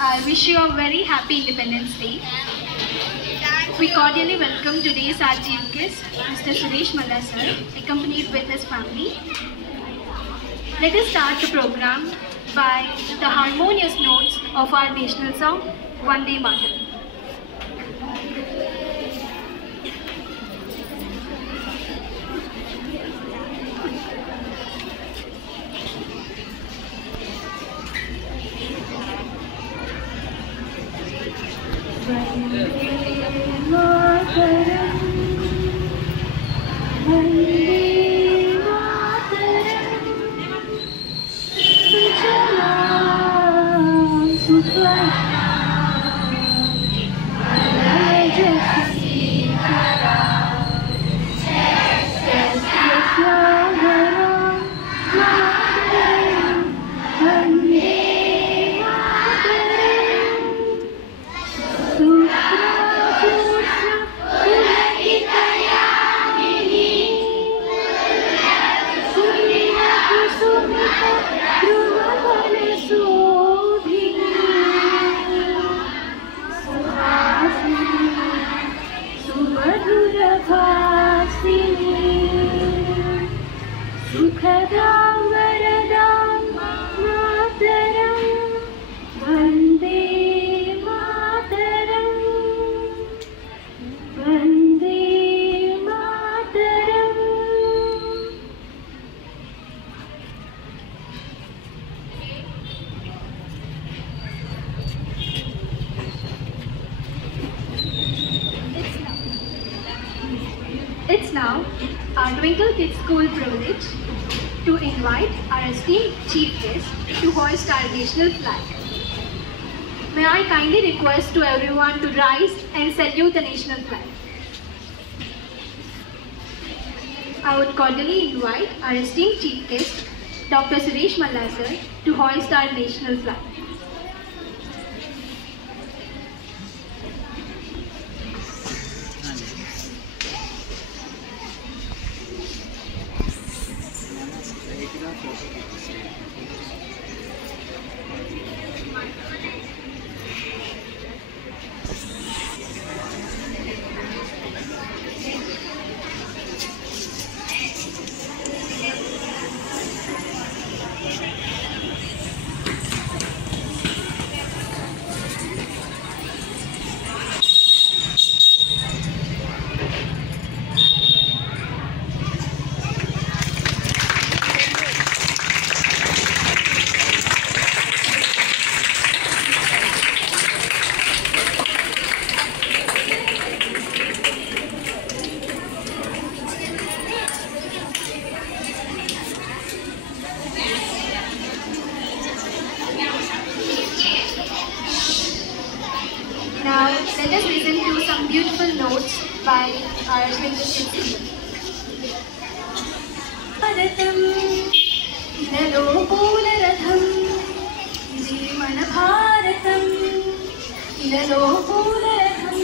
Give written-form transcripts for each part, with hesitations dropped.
I wish you a very happy Independence Day. We cordially welcome today's our chief guest, Mr. Suresh Malla sir, accompanied with his family. Let us start the program by the harmonious notes of our national song, Vande Mataram. It's now our Twinkle Kids School privilege to invite our esteemed chief guest to hoist our national flag. May I kindly request to everyone to rise and salute the national flag. I would cordially invite our esteemed chief guest, Dr. Suresh Malla sir, to hoist our national flag. Now, let us listen to some beautiful notes by our Twinkle Kids. Bharatam idalo poolaratham jeevana bharatam idalo poolaratham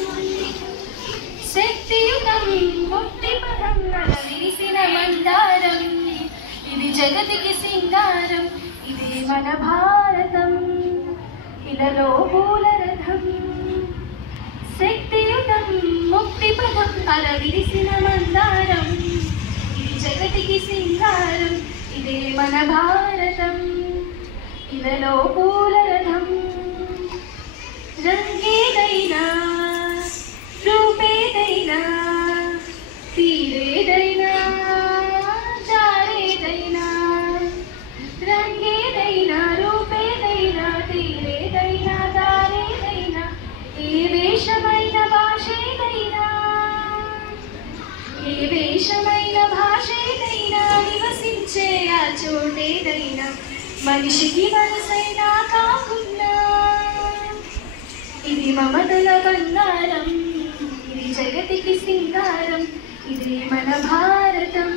sektiyutam muttipadam nalavisina mandaram idi jagatiki singaram ide mana bharatam idalo poolaratham శక్తియుతం ముక్తిపదం అలవిరిసిన మందారం ఇది జగతికి సింగారం ఇదే మన భారతం ఇలలో పూలరథం రంగేదైనా రూపేదైనా తీరేదైనా జారేదైనా రంగేదైనా రూపేదైనా తీరేదైనా దారేదైనా ఏ వేషమైన భాషేదైనా ఏ వేషమైన భాషేదైనా నివసించే ఆ చోటేదైనా మనిషికి మనసైనా కాకున్నా ఇది మమతల బంగారం ఇది జగతికి సింగారం ఇదే మన భారతం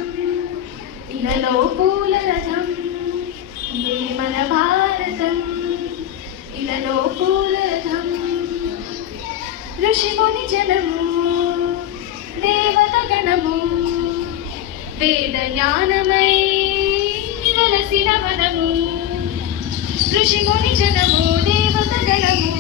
ఇలలో పూల రథం ఇదే మన భారతం ఇలలో పూల రథం ఋషిముని జనము దేవత గణము వేద జ్ఞానమై వెలసిన వనము ఋషిముని జనము దేవత గణము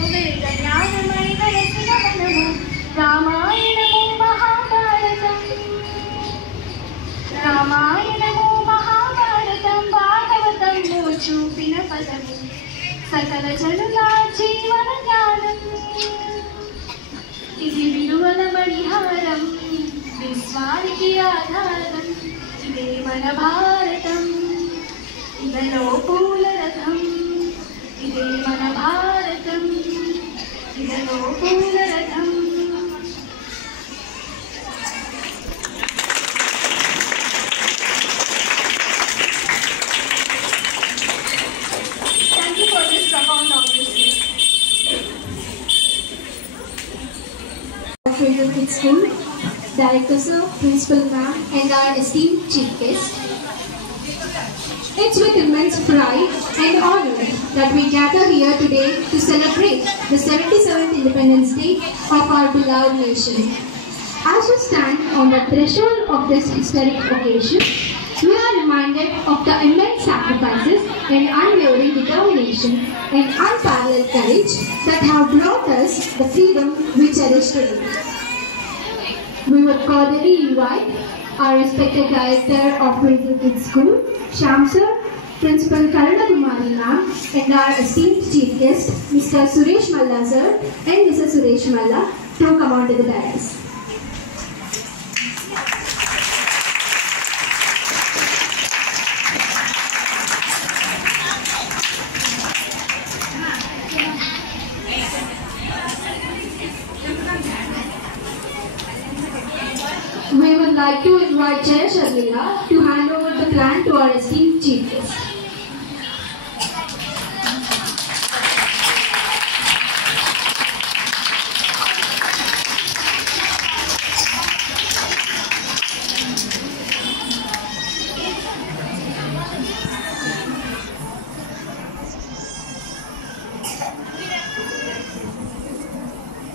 చల చలులా జీవన జ్ఞానం ఇది విలువల మణిహారం విశ్వానికి ఆధారం ఇదే మన భారతం ఇదలో పూల రథం ఇదే మన భారతం ఇదలో పూల రథం. Thank you for this profound honor. Cradle Kids School, Director Sir, Principal Ma'am, and our esteemed Chief Guest. It's with immense pride and honor that we gather here today to celebrate the 77th Independence Day of our beloved nation. As we stand on the threshold of this historic occasion, we are reminded of the immense sacrifices and unwavering determination and unparalleled courage that have brought us the freedom we cherish today. We would cordially invite our respected Director of Cradle Kids School, Shyam Sir, Principal Karuna Kumari Ma'am, and our esteemed Chief Guest, Mr. Suresh Malla Sir and Mrs. Suresh Malla, to come on to the dais. We would like to invite Jaya Sharmila to hand over the plan to our esteemed Chief Guest.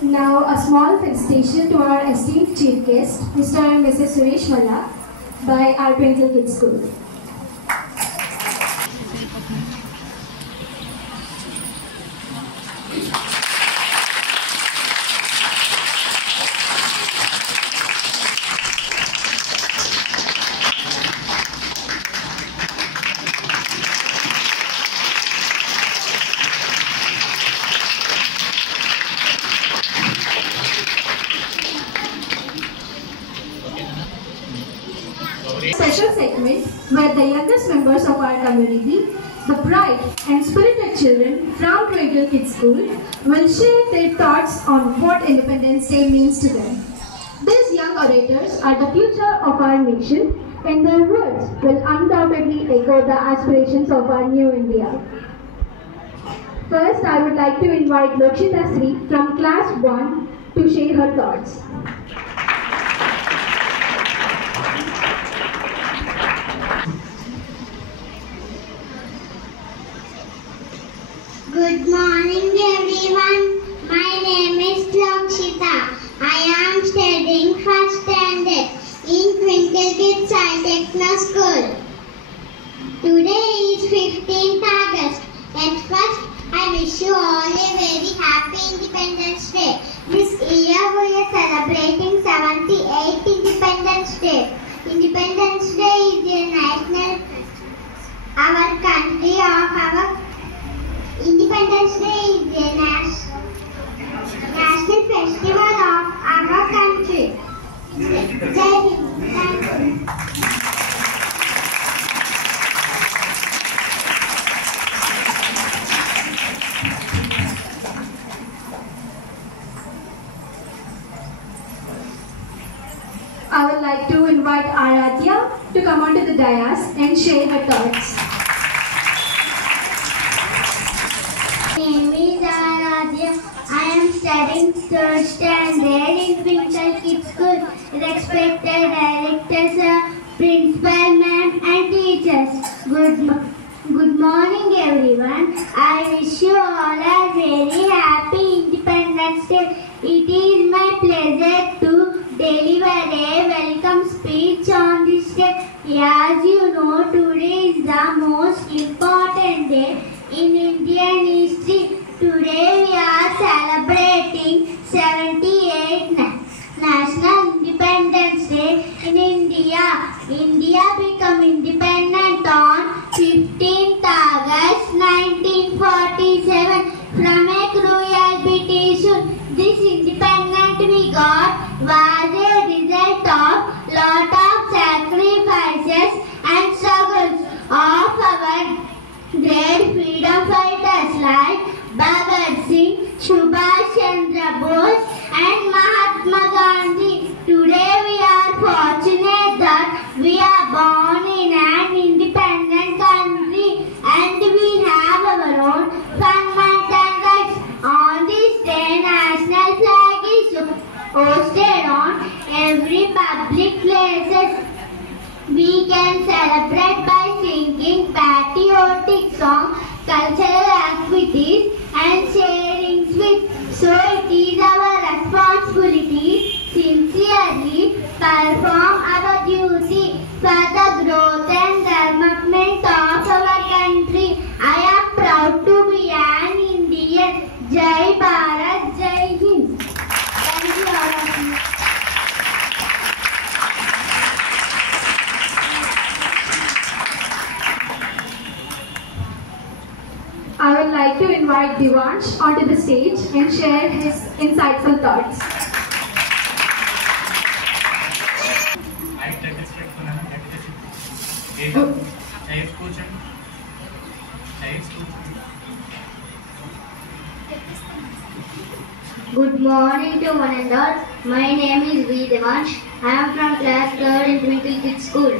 Now, a small felicitation to our esteemed Chief Guest, Mr. and Mrs. Suresh Malla, by our Cradle Kids School. Special segment where the youngest members of our community, the bright and spirited children from Cradle Kids School, will share their thoughts on what Independence Day means to them. These young orators are the future of our nation, and their words will undoubtedly echo the aspirations of our new India. First, I would like to invite Lokshita Sri from Class 1 to share her thoughts. Good morning everyone. My name is Lokshita. I am studying first standard in Cradle Kids Techno School. Today is 15th August. At first, I wish you all a very happy Independence Day. This year we are celebrating 78th Independence Day. Independence Day is a national, our country of our Independence Day is a national festival of our country. Jai Hind. Thank you. I would like to invite Aradhya to come onto the dais and share her thoughts. My name is Aradhya. I am studying third standard in Cradle Kids School. Respected directors, principal ma'am and teachers. Good morning everyone. I wish you all a very happy Independence Day. It is my pleasure to deliver a welcome speech on this day. As you know, today is the most important day in Indian history. Today we are celebrating 78th National Independence Day in India. India became independent on 15th August 1947. Subhash Chandra Bose and Mahatma Gandhi. Today we are fortunate that we are born in an independent country and we have our own fundamental rights. On this day, national flag is hosted on every public places. We can celebrate by singing patriotic songs, cultural activities and sharing sweets. So it is our responsibility sincerely perform our duty for the growth and development of our country. I am proud to be an Indian. Jai Bharat, Jai Hind. Thank you all of you. I would like to invite Divansh onto the stage and share his insightful thoughts. Good morning to one and all. My name is V. Divansh. I am from class 3rd in Twinkle Kids School.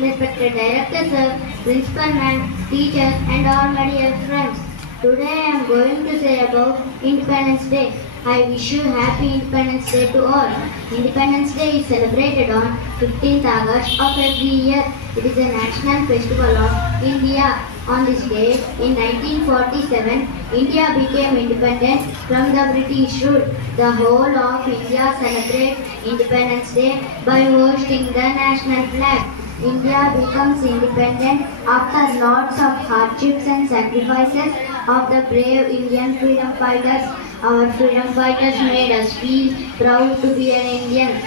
Respected Director Sir, Principal Ma'am, teachers and all my dear friends. Today I am going to say about Independence Day. I wish you happy Independence Day to all. Independence Day is celebrated on 15th August of every year. It is a national festival of India. On this day, in 1947, India became independent from the British rule. The whole of India celebrates Independence Day by hoisting the national flag. India becomes independent after lots of hardships and sacrifices of the brave Indian freedom fighters. Our freedom fighters made us feel proud to be an Indian.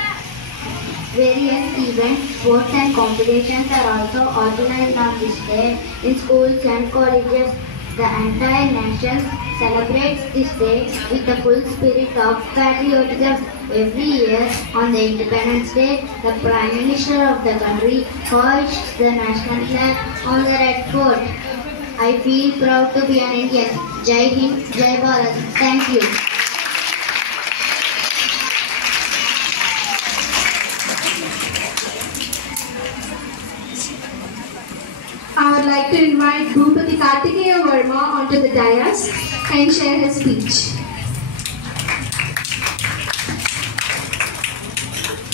Various events, sports and competitions are also organized on this day in schools and colleges. The entire nation celebrates this day with the full spirit of patriotism. Every year on the Independence Day, the Prime Minister of the country hoists the national flag on the Red Fort. I feel proud to be an Indian. Jai Hind, Jai Bharat. Thank you. I would like to invite Bhupati Kartikeya Verma onto the dais and share his speech.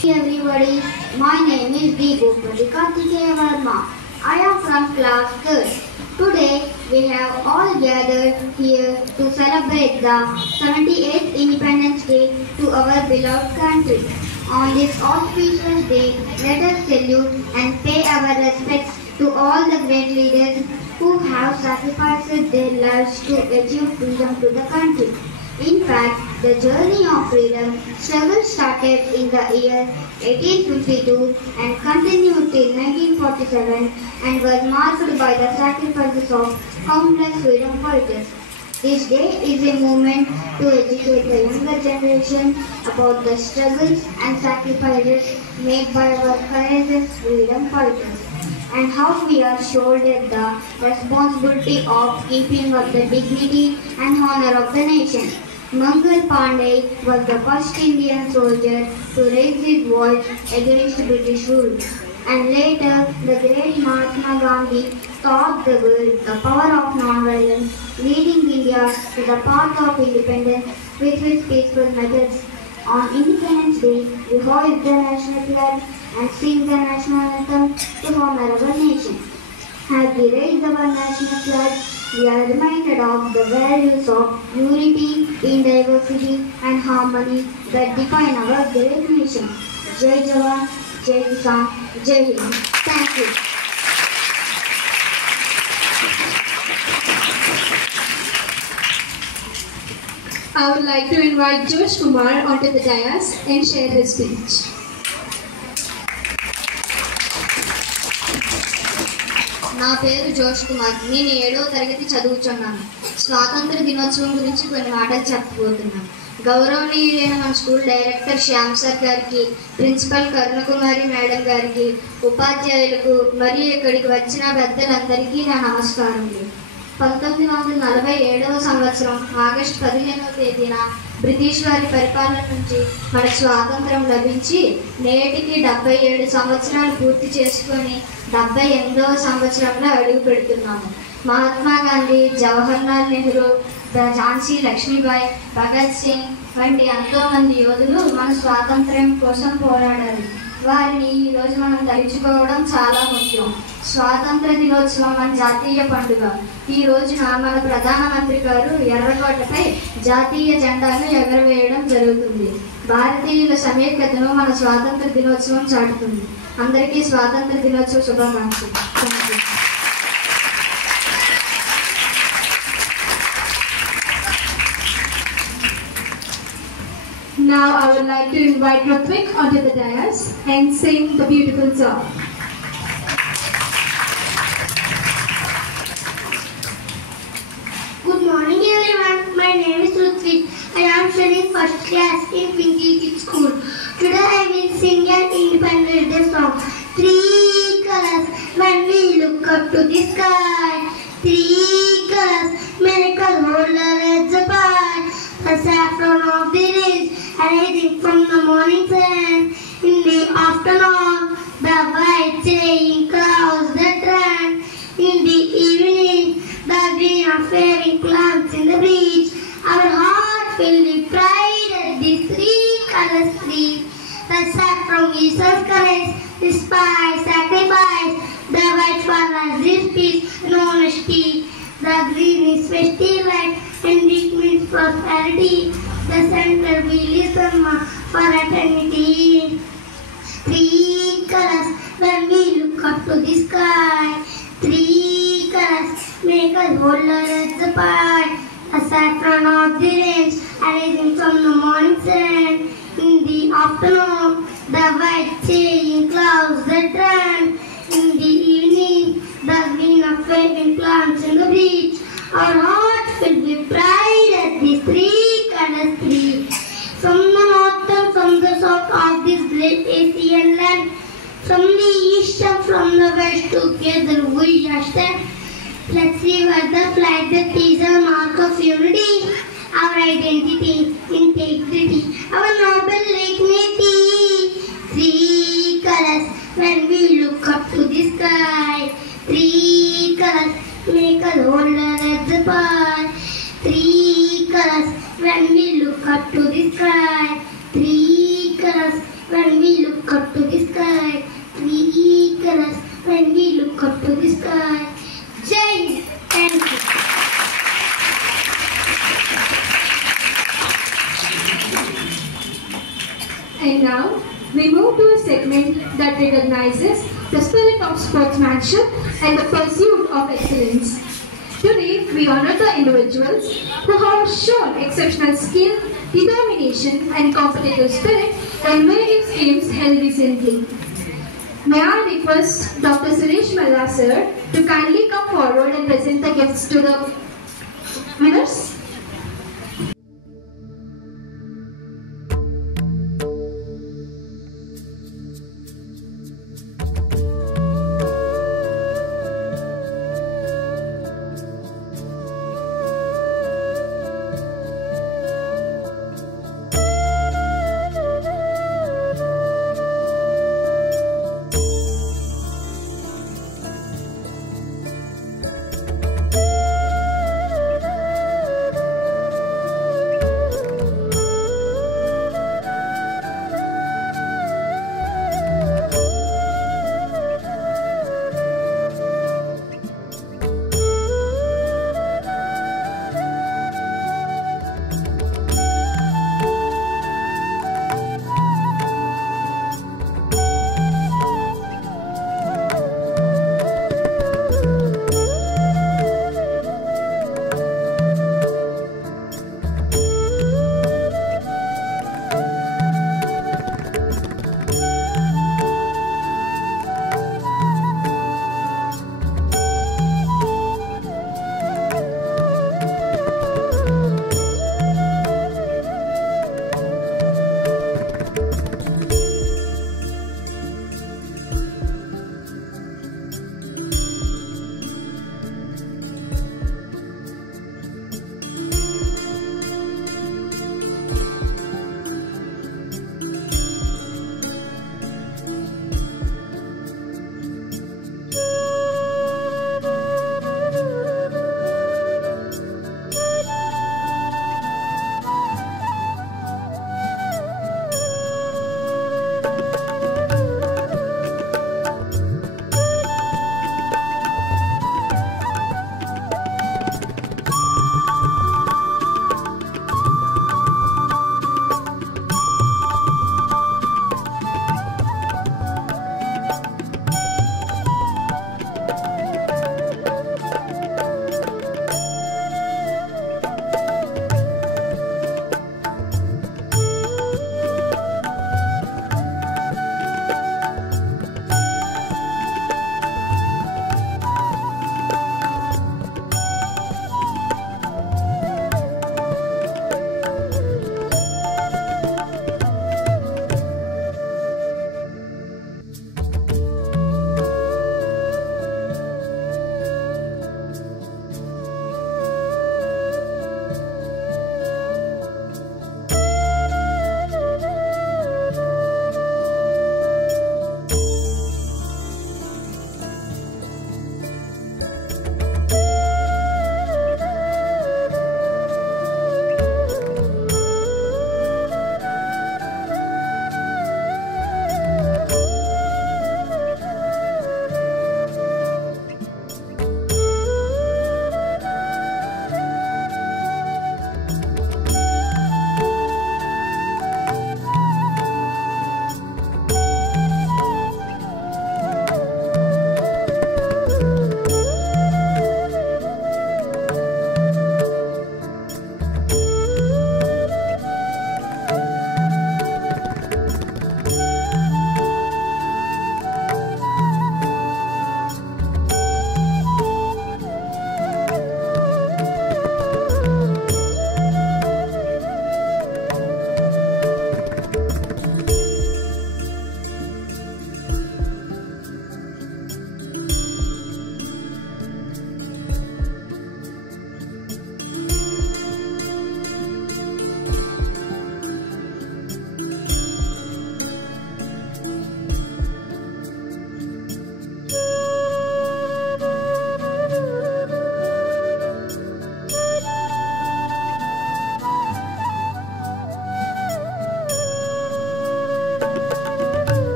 Hey everybody, my name is D. Bhupati Kartikeya Verma. I am from class 3rd. Today we have all gathered here to celebrate the 78th Independence Day to our beloved country. On this auspicious day, let us salute and pay our respects to all the great leaders who have sacrificed their lives to achieve freedom to the country. In fact, the journey of freedom struggle started in the year 1852 and continued till 1947 and was marked by the sacrifices of countless freedom fighters. This day is a moment to educate the younger generation about the struggles and sacrifices made by our courageous freedom fighters, and how we are shouldered the responsibility of keeping up the dignity and honor of the nation. Mangal Pandey was the first Indian soldier to raise his voice against British rule, and later the great Mahatma Gandhi taught the world the power of non-violence, leading India to the path of independence with his peaceful methods. On Independence Day, we hoist the national flag and sing the national anthem to honor our nation. As we raise our national flag, we are reminded of the values of unity in diversity and harmony that define our great nation. Jai Jawan, Jai Kisan, Jai Hind. Thank you. I would like to invite Josh Kumar onto the dais and share his speech. నా పేరు జోష్ కుమార్. నేను 7వ తరగతి చదువుతున్నాను. స్వాతంత్ర దినోత్సవం గురించి కొన్ని మాటలు చెప్పబోతున్నాను. గౌరవనీయులైన మన స్కూల్ డైరెక్టర్ శ్యామ్ సార్ గారికి, ప్రిన్సిపల్ కరుణకుమారి మేడం గారికి, ఉపాధ్యాయులకు మరియు ఇక్కడికి వచ్చిన పెద్దలందరికీ నా నమస్కారములు. 1947వ సంవత్సరం ఆగస్టు 15వ తేదీన బ్రిటిష్ వారి పరిపాలన నుంచి మనకు స్వాతంత్రం లభించి నేటికి 77 సంవత్సరాలు పూర్తి చేసుకొని 78వ సంవత్సరంలో అడుగు పెడుతున్నాము. మహాత్మా గాంధీ, జవహర్లాల్ నెహ్రూ, ఝాన్సీ లక్ష్మీబాయి, భగత్ సింగ్ వంటి ఎంతోమంది యోధులు మన స్వాతంత్ర్యం కోసం పోరాడారు. వారిని ఈరోజు మనం తలుచుకోవడం చాలా ముఖ్యం. స్వాతంత్ర దినోత్సవం మన జాతీయ పండుగ. ఈ రోజున మన ప్రధానమంత్రి గారు ఎర్రకోటపై జాతీయ జెండాను ఎగరవేయడం జరుగుతుంది. భారతీయుల సమైక్యతను మన స్వాతంత్ర దినోత్సవం చాటుతుంది. అందరికీ స్వాతంత్ర దినోత్సవ శుభాకాంక్షలు. Now I would like to invite Ritwik onto the dais and sing the beautiful song. Good morning everyone. My name is Ritwik. I am studying first class in Pinky Kids School. Today I will sing an Independence Day song. Three colors when we look up to the sky. Three colors make us older as a pie. The saffron of the rays rising from the morning sun. In the afternoon, the white saying clouds that run. In the evening, the green of waving clouds in the breeze. Our heart filled with pride at these three colors three. The saffron gives us courage, the spice sacrifice. The white flowers is peace and honesty. The green is festive light and it means prosperity. The center wheel is Dharma for eternity. Three colors when we look up to the sky. Three colors make us older as the pie. The saffron of the range rising from the morning sun. In the afternoon, the white changing clouds that run. In the evening, the green of waving plants in the breeze. Our hearts filled with pride at these three colors three. From the north and from the south of this great Asian land, from the east and from the west, together we are stand. Let's see where the flag that is a mark of unity, our identity, integrity, our noble dignity. Three colors when we look up to the sky. Three colors make us older as the pie. Three colors when we look up to the sky. Three colors when we look up to the sky. Three colors when we look up to the sky. Jai Hind. Thank you. And now we move to a segment that recognizes the spirit of sportsmanship and the pursuit of excellence. Today we honor the individuals who have shown exceptional skill, determination and competitive spirit in various games held recently. May I request Dr. Suresh Malla sir to kindly come forward and present the gifts to the winners.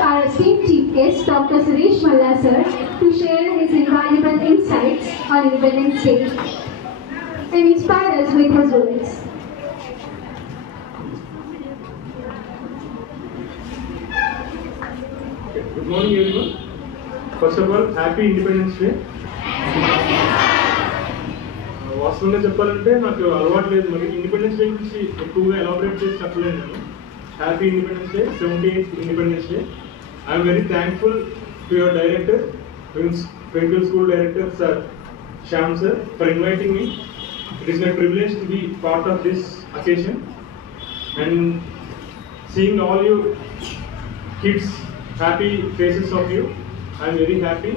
our esteemed chief guest, Dr. Suresh Malla sir, to share his invaluable insights on Independence Day and inspire us with his words. Good morning everyone. First of all, happy Independence Day. వాస్తవంగా చెప్పాలంటే నాకు అలవాటు లేదు, మరి independence day గురించి ఎక్కువగా elaborate చేసి చెప్పలేను నేను. Happy independence day, 78th independence day. I'm very thankful to your director, Twinkle School Director Sir Shyam Sir, for inviting me. It is my privilege to be part of this occasion and seeing all you kids happy faces of you. I am very happy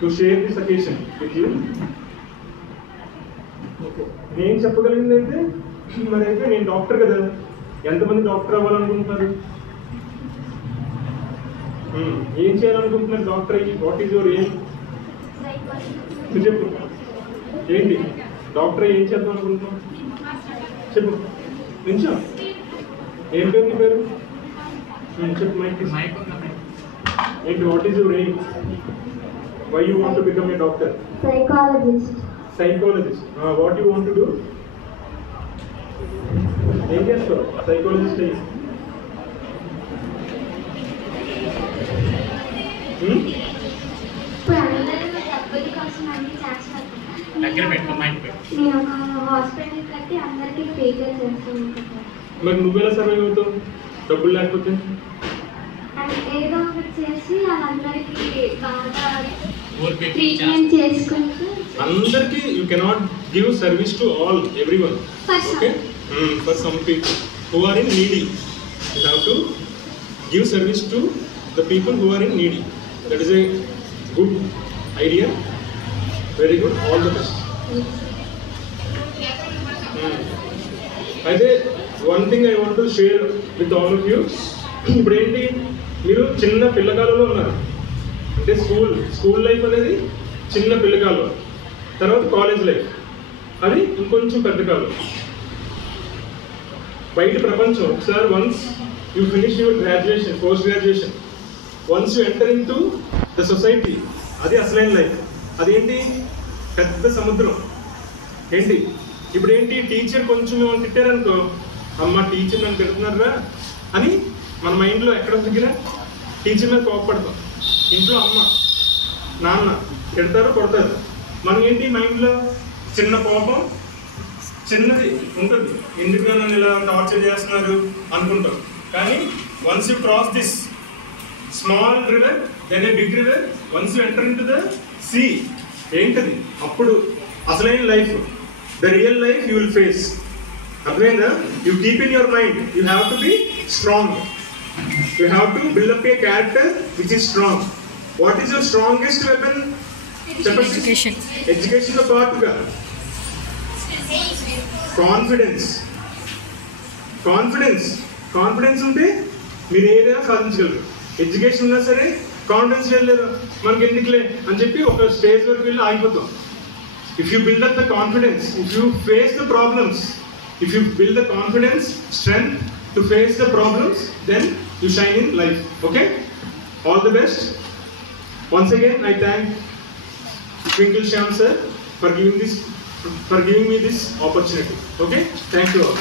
to share this occasion with you. నేను చెప్పగలిగింది అయితే మరి అయితే నేను doctor కదా, ఎంతమంది doctor అవ్వాలనుకుంటున్నారు? ఏం చేయాలనుకుంటున్నారు doctor అయ్యి? What is your aim? చెప్పు, ఏంటి డాక్టర్ ఏం చేద్దాం అనుకుంటున్నావు? చెప్పు, నిమిషం. ఏం పేరు నీ పేరు? చెప్పు, మైక్ ఏంటి? What is your aim? Why you want to become a doctor? Psychologist. What you want to do? ఏం చేస్తావు సైకాలజిస్ట్ అయ్యి? ఇప్పుడు అందరూ డబ్బుల కోసం అన్ని చేస్తారు. నేను ఒక హాస్పిటల్ కట్టి అందరికీ పేగా చేస్తాను. మరి నువ్వెలా సర్వైవ్ అవుతావు డబ్బులు లేకపోతే? ఏదో ఒకటి చేసి వాళ్ళందరికీ బాగా ట్రీట్మెంట్ చేసుకుంటూ. అందరికీ you cannot give service to all everyone. Okay, for some people who are in needy you have to give service to the people who are in needy. That is a good idea, very good, all the best. అయితే one thing I want to share with all of you. ఇప్పుడు ఏంటి, మీరు చిన్న పిల్లకాలలో ఉన్నారు, అంటే school life అనేది చిన్న పిల్లకాలం, తర్వాత కాలేజ్ లైఫ్ అది ఇంకొంచెం పెద్ద కాలం. బయట ప్రపంచం ఒకసారి once you finish your graduation, post graduation, once you enter in to the society, అది అసలైన లైఫ్. అదేంటి, పెద్ద సముద్రం. ఏంటి ఇప్పుడు ఏంటి, టీచర్ కొంచెం మిమ్మల్ని తిట్టారనుకో, అమ్మ టీచర్ నన్ను తిడుతున్నారా అని మన మైండ్లో ఎక్కడ దగ్గర టీచర్ మీద కోపపడతాం. ఇంట్లో అమ్మ నాన్న తిడతారు, కొడతారు, మనం ఏంటి మైండ్లో చిన్న కోపం, చిన్నది ఉంటుంది, ఎందుకు నన్ను ఇలా టార్చర్ చేస్తున్నారు అనుకుంటాం. కానీ once you cross this small river, then a big river, once you enter in to the sea, ఏంటది అప్పుడు అసలైన life, the real life you will face. అర్థమైందా? You keep in your mind, you have to be strong, you have to build up a character which is strong. What is your strongest weapon? చెప్పండి. Education తో పాటుగా confidence. Confidence ఉంటే మీరు ఏదైనా సాధించగలరు. Education ఉన్నా సరే కాన్ఫిడెన్స్ లేదు, మనకి ఎందుకులే అని చెప్పి ఒక స్టేజ్ వరకు వెళ్ళి ఆగిపోతాం. If you build up the confidence, if you face the problems, if you build the confidence, strength to face the problems, then you shine in life. Okay, all the best. Once again I thank Twinkle Shyam sir for giving me this opportunity. Okay, thank you all.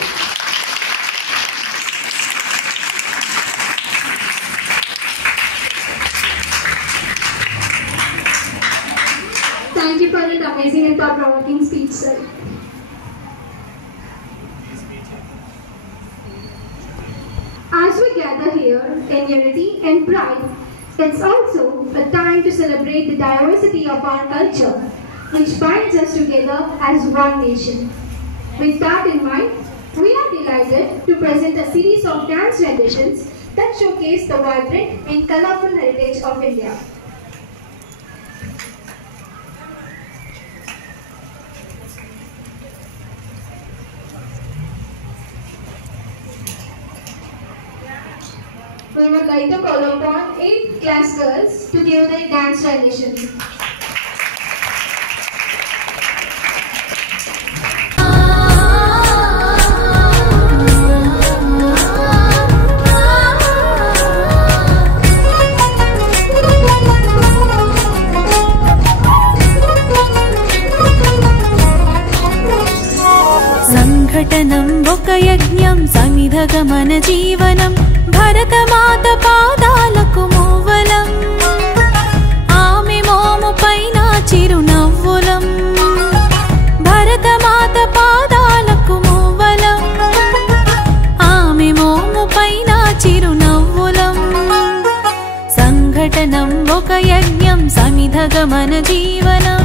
Thank you for that amazing and thought-provoking speech, sir. As we gather here in unity and pride, it's also a time to celebrate the diversity of our culture, which binds us together as one nation. With that in mind, we are delighted to present a series of dance renditions that showcase the vibrant and colorful heritage of India. We would like to call upon 8th class girls to give their dance rendition. మన జీవనం భరతమాత పాదాలకు మూవలం ఆమె మోము పైన చిరునవ్వులం భరతమాత పాదాలకు మూవలం ఆమె మోము పైన చిరునవ్వులం సంఘటనం ఒక యజ్ఞం సమిధగా మన జీవనం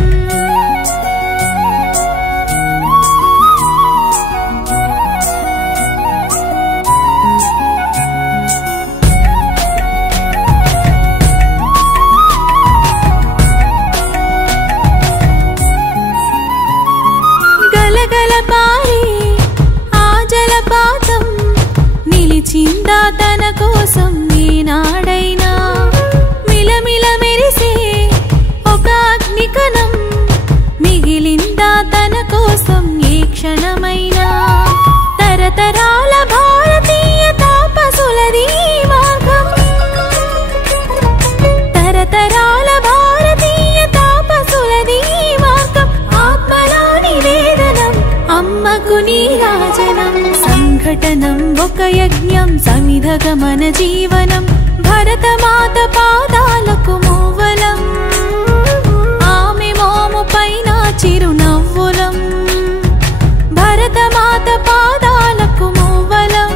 నిలిచిందా తన కోసం ఈనాడైనా మిలమిల మెరిసే ఒక అగ్నికణం మిగిలిందా తన కోసం ఏ క్షణమైనా తరతరాల భారతీయ తాపసులది మార్గం తరతరాల భారతీయ తాపసులది మార్గం ఆత్మలో నివేదనం అమ్మకు నీరాజనం సంఘటనం ఒక యజ్ఞం సమిధగా మన జీవనం భరతమాత పాదాలకు మూవలం ఆమె మోము పైన చిరునవ్వులం భరతమాత పాదాలకు మూవలం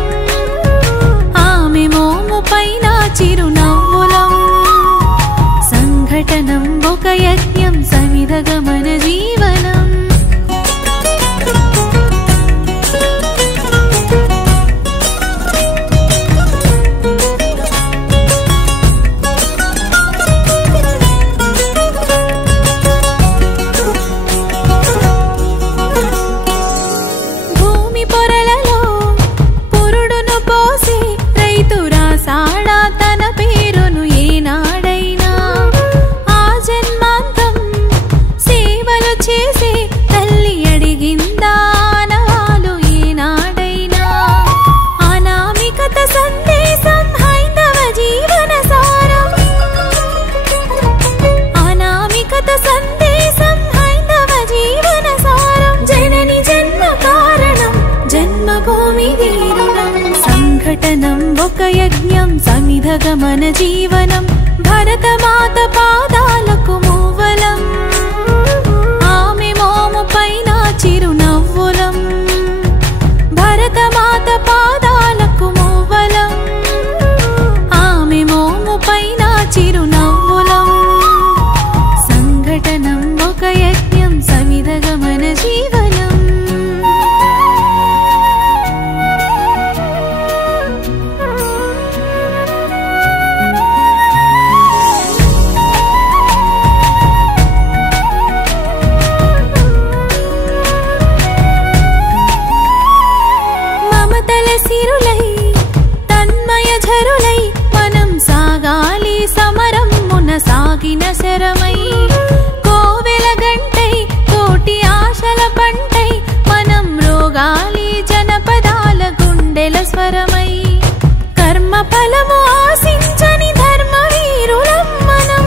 ఆమె మోము పైన చిరునవ్వులం సంఘటనం ఒక యజ్ఞం సమిధగా మన జీవనం ఒక యజ్ఞం సమిధగా మన జీవనం భరతమాత పాదాలకు మూవలం ఆమె మోము పైన చిరునవ్వులం భరతమాత పాదాలకు మూవలం ఆమె మోము పైన చిరునవ్వులం సంఘటనం ఒక యజ్ఞం సమిధగా మన జీవనం సాగిన శరమై కోవెల గంటై కోటి ఆశల పంటై మనం రోగాలి జనపదాల గుండెల స్వరమై కర్మ ఫలము ఆశించని ధర్మ వీరులం మనం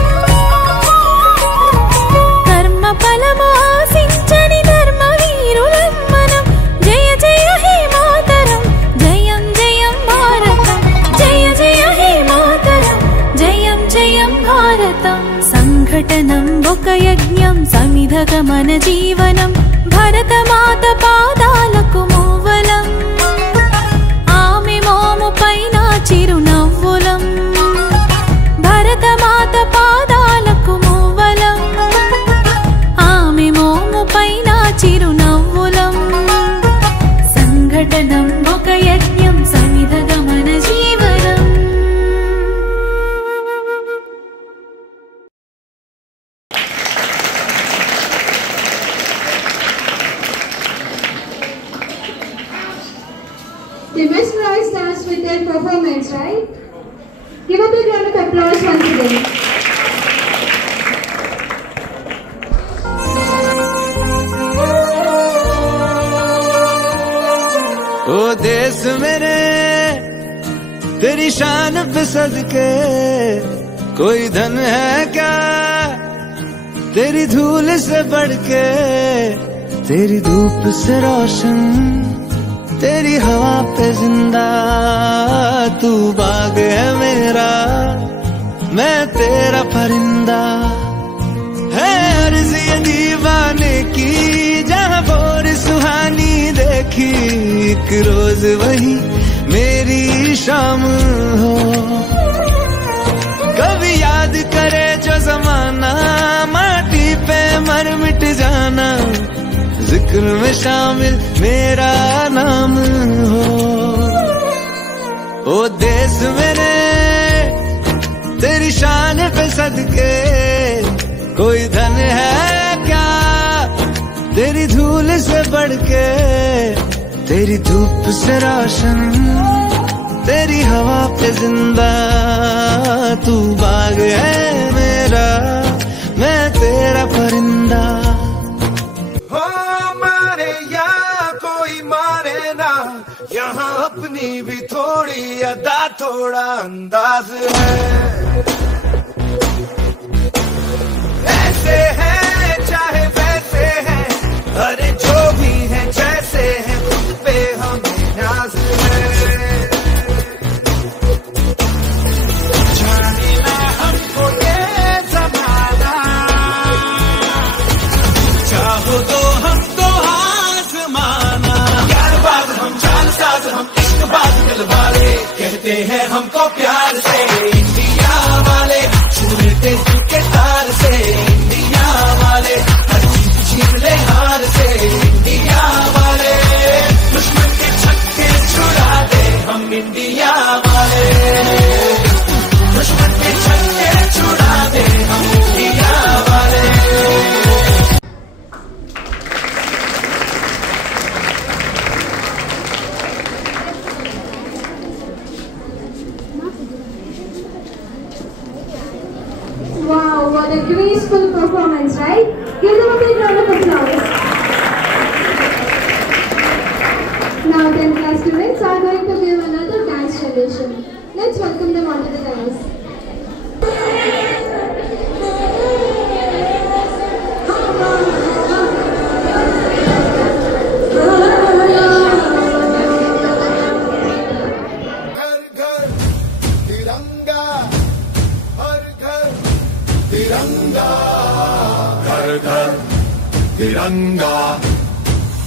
కర్మ ఫలము ఆశించని ధర్మ వీరులం మనం జయ జయ హే మాతరం జయం జయం భారతం జయ జయ హే మాతరం జయం జయం భారతం సంఘటనం ఒక యజ్ఞం సమిధగా మన జీవనం భరతమాత పాదాలకు మూవలం ఆమె మోము పైన చిరునవ్వులం భరతమాత పాదాలకు మూవలం ఆమె మోము పైన చిరునవ్వులం సంఘటనం ఒక యజ్ఞం సమిధగా మన జీవనం The Miss Roy starts with their performance, right? Give a big round of applause once again. ओ देश मेरे तेरी शान पे सदके कोई धन है क्या तेरी धूल से बढ़ के तेरी धूप से रोशन तेरी हवा पे जिंदा एक रोज वही मेरी शाम हो। कभी याद करे जो जमाना, माटी पे मर मिट जाना, जिक्र में शामिल मेरा नाम हो। ओ देश मेरे तेरी शान पे सदके, कोई धन है क्या तेरी धूल से बढ़ के, तेरी धूप से रोशन, तेरी हवा पे जिंदा, तू बाग है मेरा, मैं तेरा परिंदा। हो मारे या कोई मारे ना, यहाँ अपनी भी थोड़ी अदा थोड़ा अंदाज है। ऐसे है चाहे वैसे है, अरे जो भी है जैसे है, खुद पे हमें नाज है। जाने ना हमको ये जमाना, चाहो तो हम तो आसमाना। यार बात हम जान साज, हम इश्क बात दिल वाले, कहते हैं हमको प्यार से इंडिया वाले, छू लेते दिल के तार से इंडिया वाले, हर चीज जीत ले हार से इंडिया वाले, दुश्मन के छक्के छुड़ा दे हम इंडिया वाले, दुश्मन के छक्के छुड़ा दे हम इंडिया वाले। Wow, what a graceful performance, right? Give them a big round of applause. Now 10 class students are going to give another dance tradition. Let's welcome them onto the dais. तिरंगा,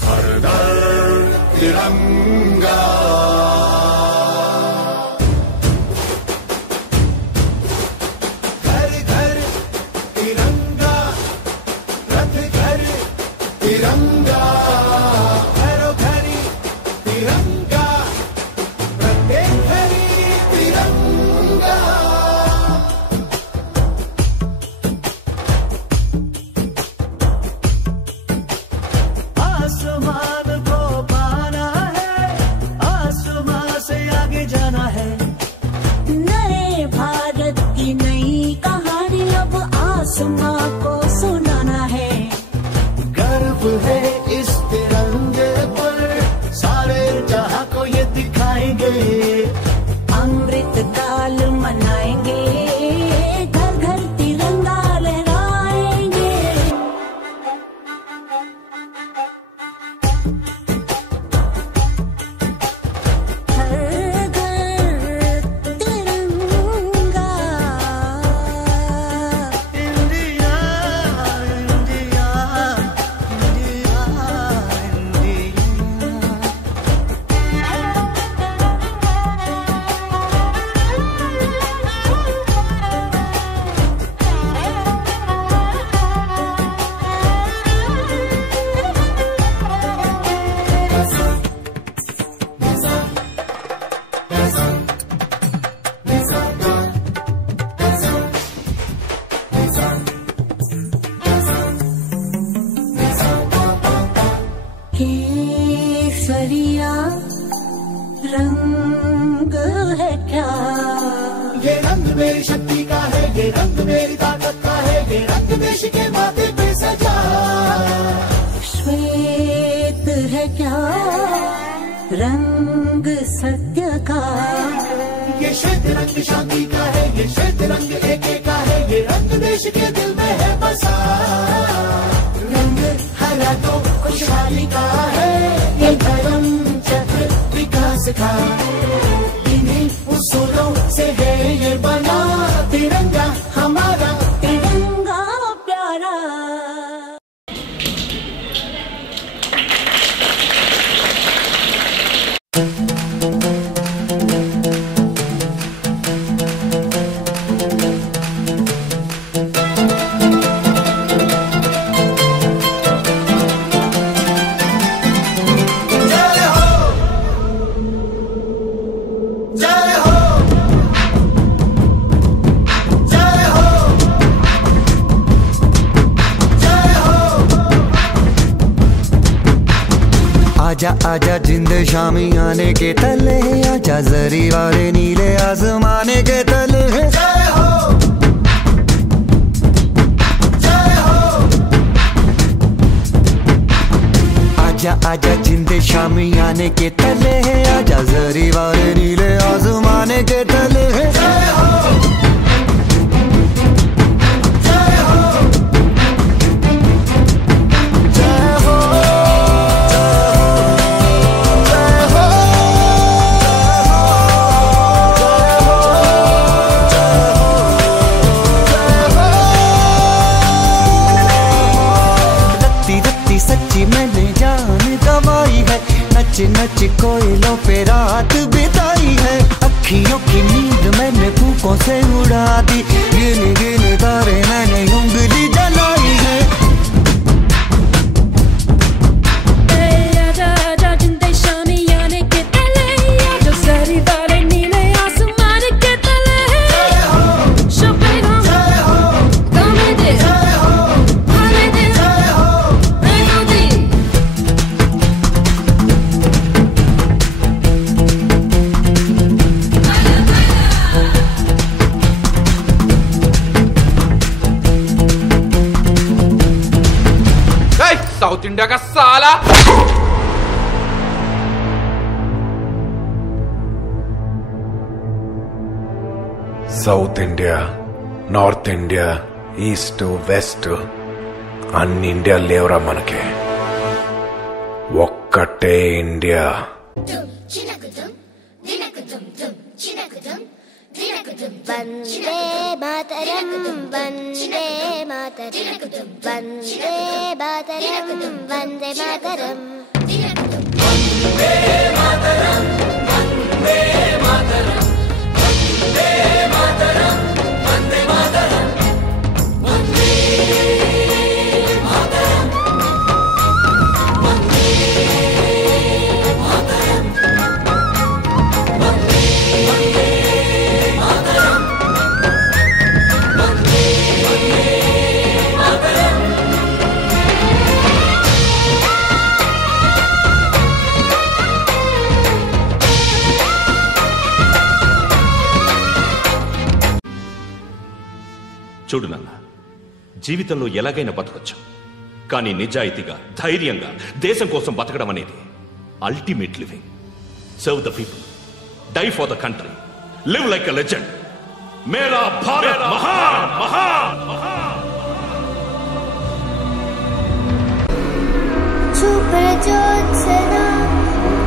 हर घर तिरंगा। घर घर तिरंगा, रथ घर तिरंगा, घरों घरी तिरंगा, प्रत्येक घरी तिरंगा। आसमान को पाना है, आसमान से आगे जाना है, नए भारत की नई कहानी अब आसमां को सुनाना है। गर्व है इस तिरंगे पर, सारे जहां को ये दिखाएंगे, अमृत काल मनाएंगे, घर घर तिरंगा लहराएंगे। हर घर तिरंगा, इंडिया इंडिया इंडिया इंडिया। केसरिया रंग है क्या, ये रंग मेरी शक्ति का है, ये रंग मेरी ताकत का है, ये रंग देश के माथे पे सजा। श्वेत है क्या रंग सत्य का, ये श्वेत रंग शांति का है, ये श्वेत रंग एके का है, ये रंग देश के दिल में है बसा। रंग हरा तो खुशहाली का है, ये धर्म चक्र विकास का, इन्हीं उसूलों से है ये बना तिरंगा हमारा, तिरंगा प्यारा। आजा आजा जिंद शामी आने के तले, आजा जरी वाले नीले आसमाने के तले। जय हो जय हो। आजा आजा जिंद शामी आने के तले, आजा जरी वाले नीले आसमाने के तले। जय हो सच्ची मैंने जान गवाई है, नच नच कोयलों पे रात बिताई है। अखियों की नींद मैंने फूकों से उड़ा दी, गिन गिन तारे मैंने उंगली जलाई है। आजा आजा जिंदे शामी आने के तले, आजा जरी वाले नीले आसमान के तले। साउथ इंडिया का साला। South India, north India, east west అన్ని ఇండియా లేవరా మనకి, ఒక్కటే ఇండియా. వందే మాతరం వందే మాతరం వందే మాతరం వందే మాతరం వందే మాతరం వందే మాతరం వందే మాతరం వందే మాతరం వందే మాతరం వందే మాతరం వందే చూడు నాన్న, జీవితంలో ఎలాగైనా బతకొచ్చు, కానీ నిజాయితీగా ధైర్యంగా దేశం కోసం బతకడం అనేది ultimate living. Serve the people, die for the country, live like a legend. మేరా భారత్ మహాన్ మహాన్ మహాన్. शुभ्रज्योत्सना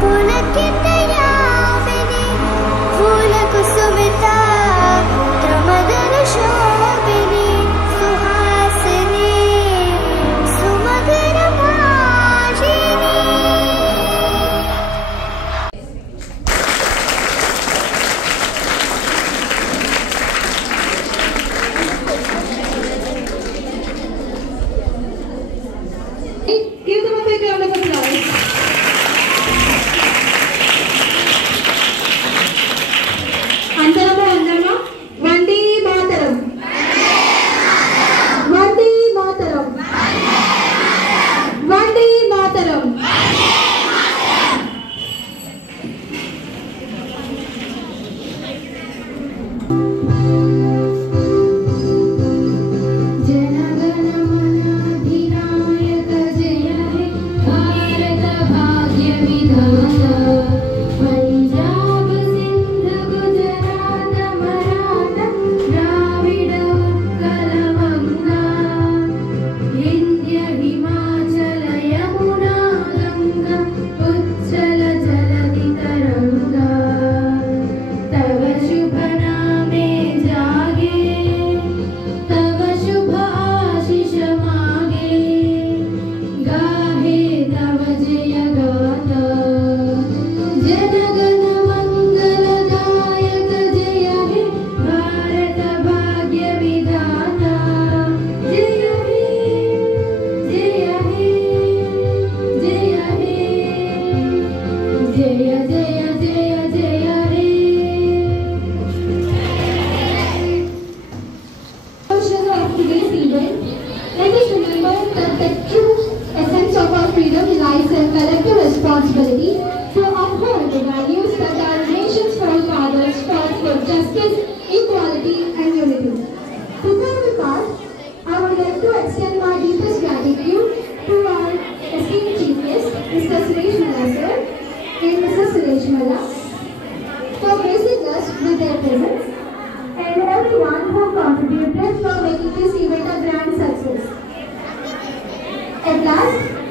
पुलकितयामिनी फूलकुसुमिता प्रमदनशोभिनी Suhasini सुमधुरभाषिणी. Give them a big round of applause. everyone who contributed for making this event a grand success. At last,